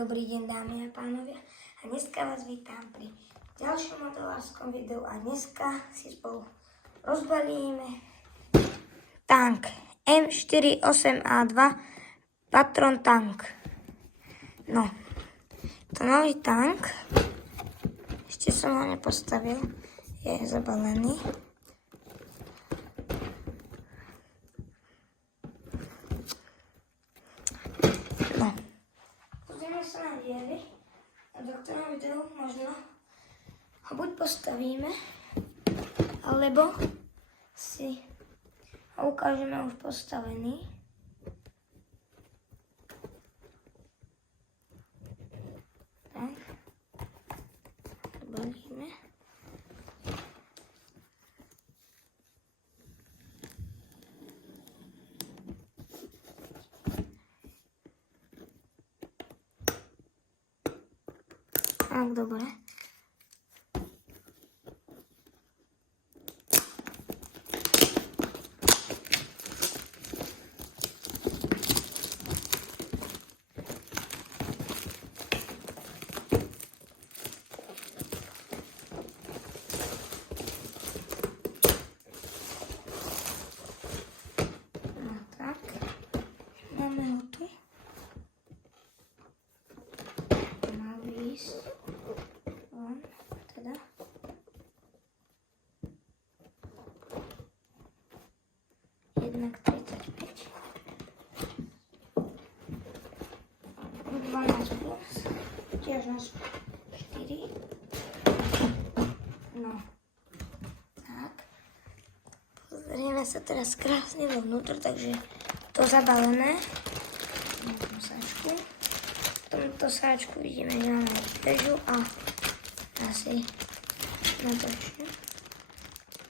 Dobrý deň, dámy a pánovia, a dneska vás vítam pri ďalšom modelárskom videu a dneska si spolu rozbalíme tank M48A2 Patron tank. No, to nový tank, ešte som ho nepostavil, je zabalený. No. Pozrieme sa na diely a do ktorého videu možno ho buď postavíme, alebo si ho ukážeme už postavený. Tak. Balíme. Tak, dobre. No tak. Máme ho tu. Má výjsť. Teda. Jednak 35. 12 plus. Tiež na 4. No. Tak. Pozrieme sa teraz krásne dovnútra, takže to zabalené. Na tom sáčku. V tomto sáčku vidíme, že máme väžu a asi na to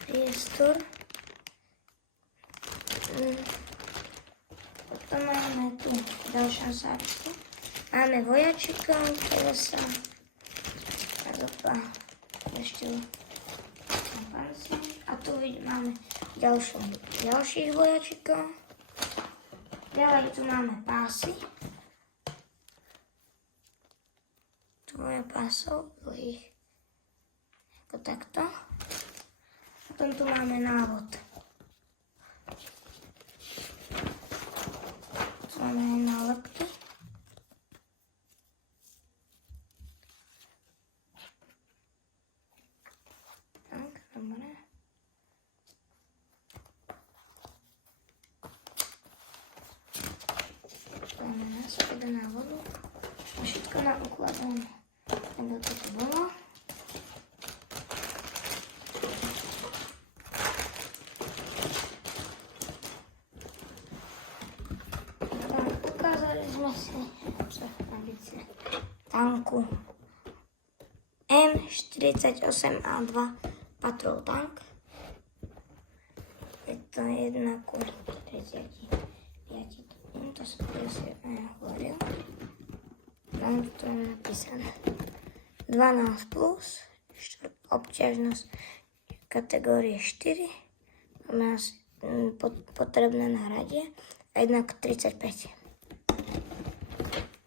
priestor. Potom máme tu ďalšia sáčku. Máme vojačika, kolesa a zopa ešte a tu máme ďalších vojačikov. Ďalej tu máme pásy. Tu máme pásov dlhých ako takto. Potom tu máme návod. Tu máme aj nálepky. Tak, dobre. Tu máme naspäť do návodu. A všetko na ukladáme. Aby to tu bolo. Ukázali sme si tanku M48A2 Patrol tank. Je to 1:35. To sa presne hovoril. Mám tu napísané 12 plus, obťažnosť kategórie 4, máme asi potrebné na radie a 1:35.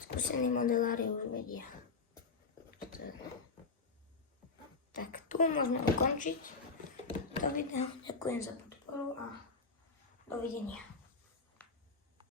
Skúsení modelári už vedia. Tak tu môžeme ukončiť to video. Ďakujem za podporu a dovidenia.